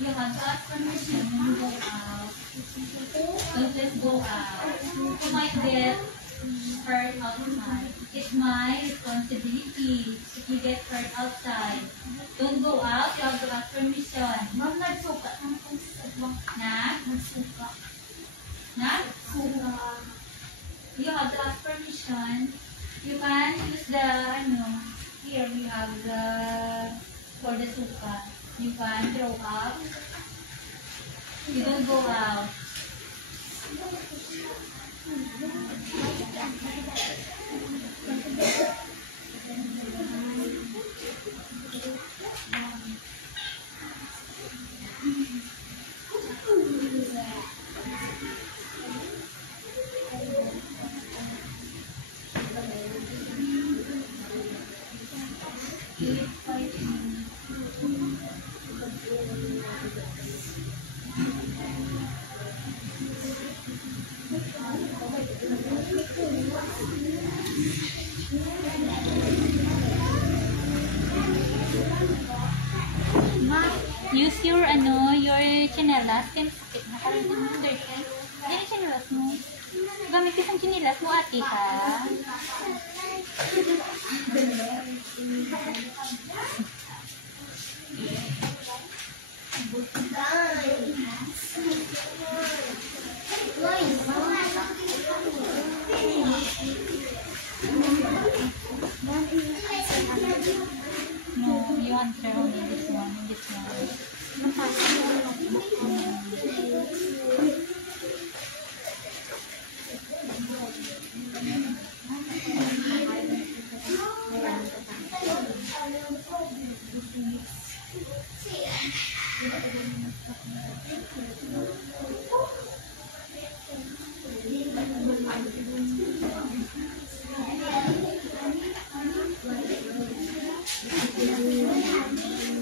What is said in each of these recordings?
You have to ask permission when you go out. Don't just go out. You might get hurt outside. It's my responsibility if you get hurt outside. Don't go out. You have to ask permission. Ma'am, nagsuka. Na? Nagsuka. Na? Suka. You have to ask permission. You can use the, here we have the, for the suka. You can throw up. You don't go out. Use your chinelas. Sakit na parang dirty. Yan yung chinelas mo. Gamit yung chinelas mo, ate, ha? No, you answer only this one. This one.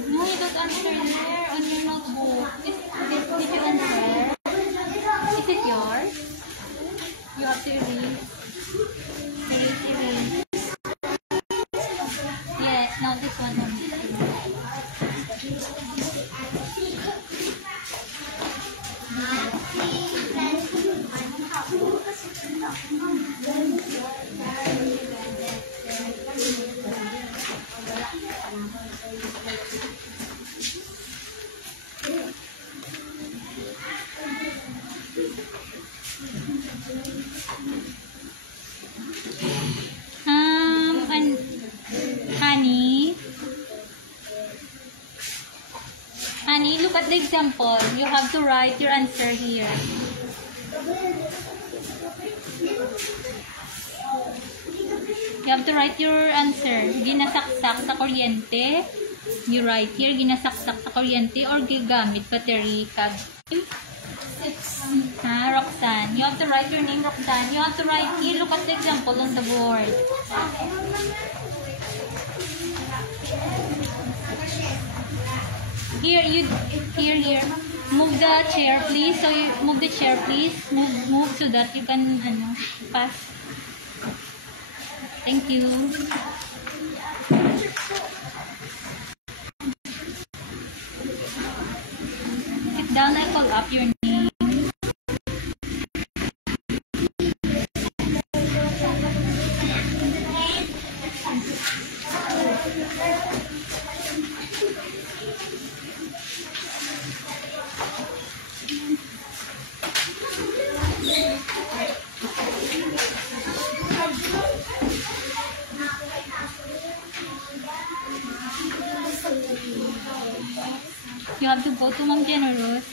No, you don't answer there on your notebook. Did you answer? Is it yours? You have to erase. Erase. Yes, now this one only. look at the example. You have to write your answer here. You have to write your answer. Ginasaksak sa kuryente. You write here, ginasaksak sa kuryente or gigamit battery cab. Roxanne. You have to write your name, Roxanne. You have to write here. Look at the example on the board. Here. Move the chair, please. So you move the chair, please. Move so that you can pass. Thank you. Sit down. I call up your name. You have to go to Ma'am Generous.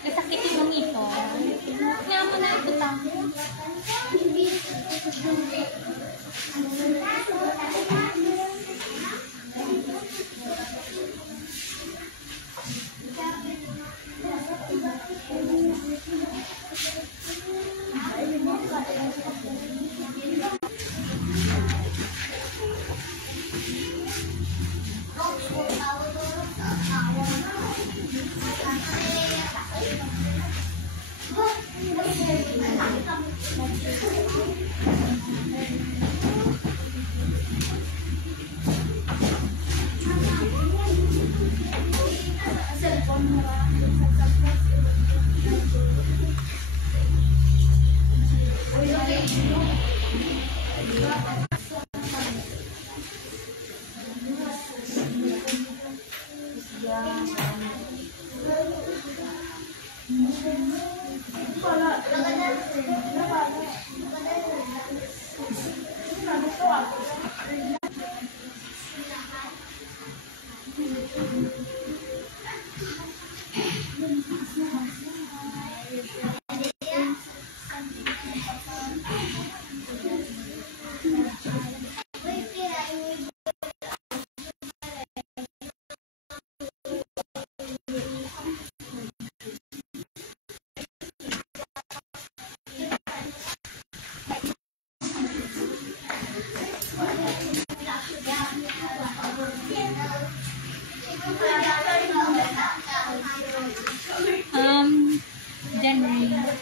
Kasakitin mo ito. Kaya mo na ito tayo. January.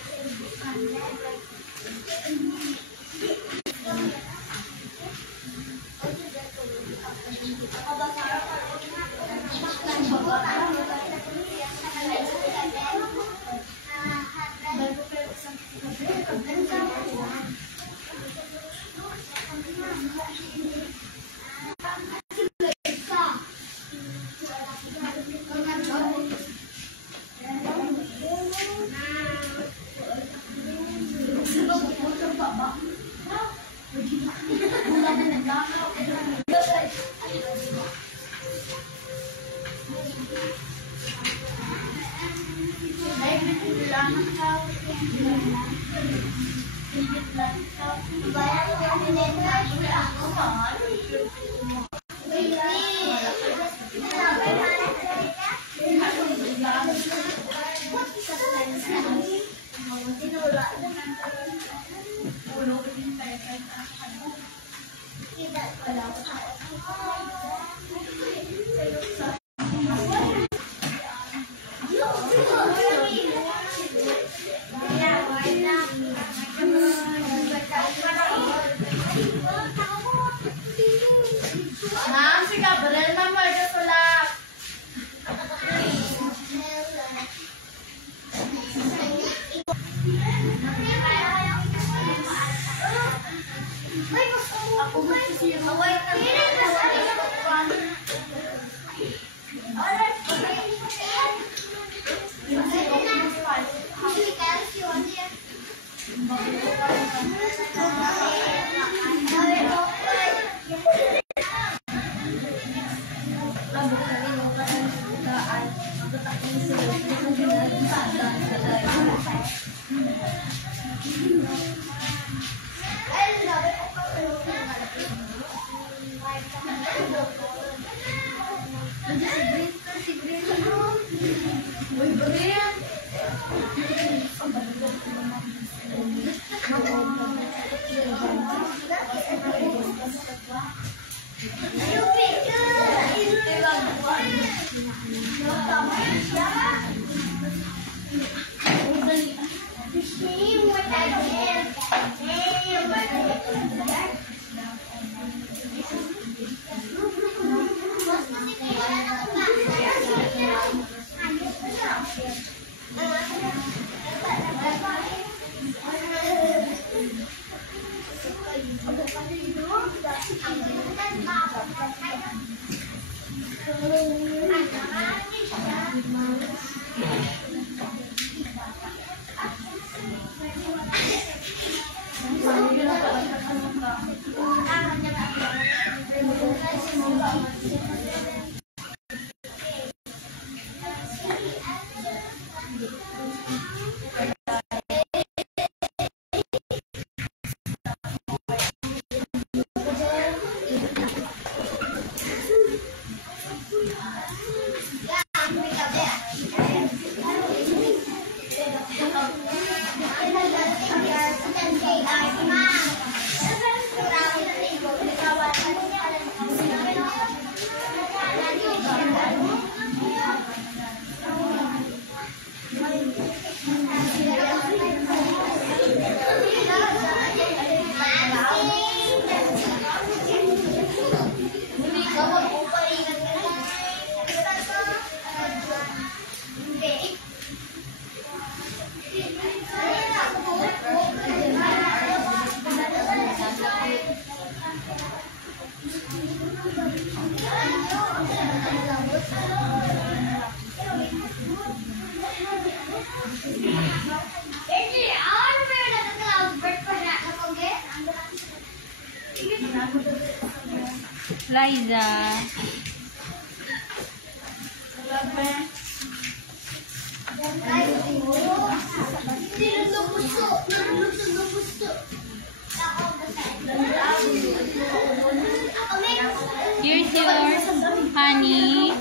Liza. Here's yours, honey.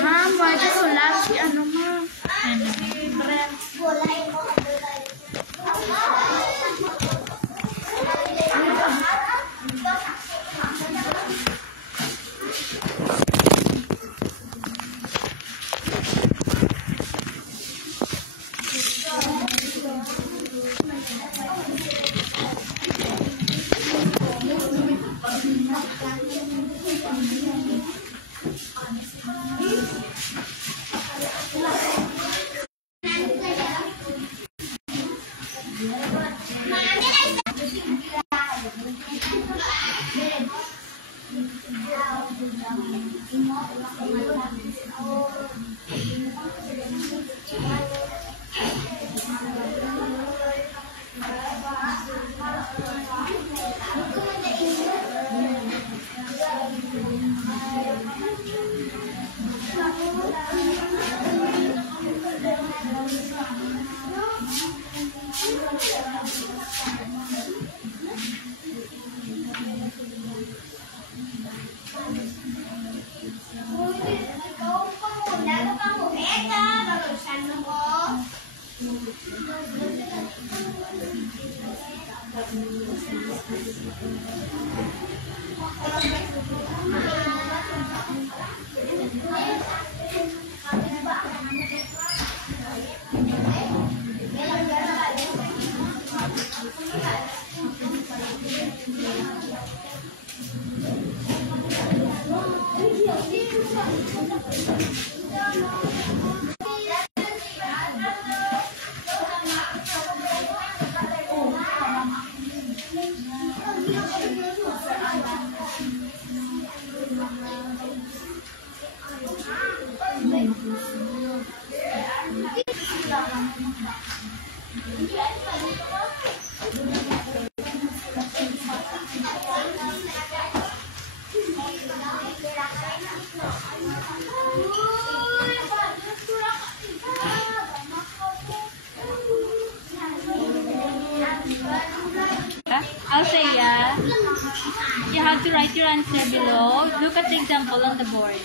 Ma'am, why do you love si ano, ma'am? Ano? I'll say yeah. You have to write your answer below. Look at the example on the board.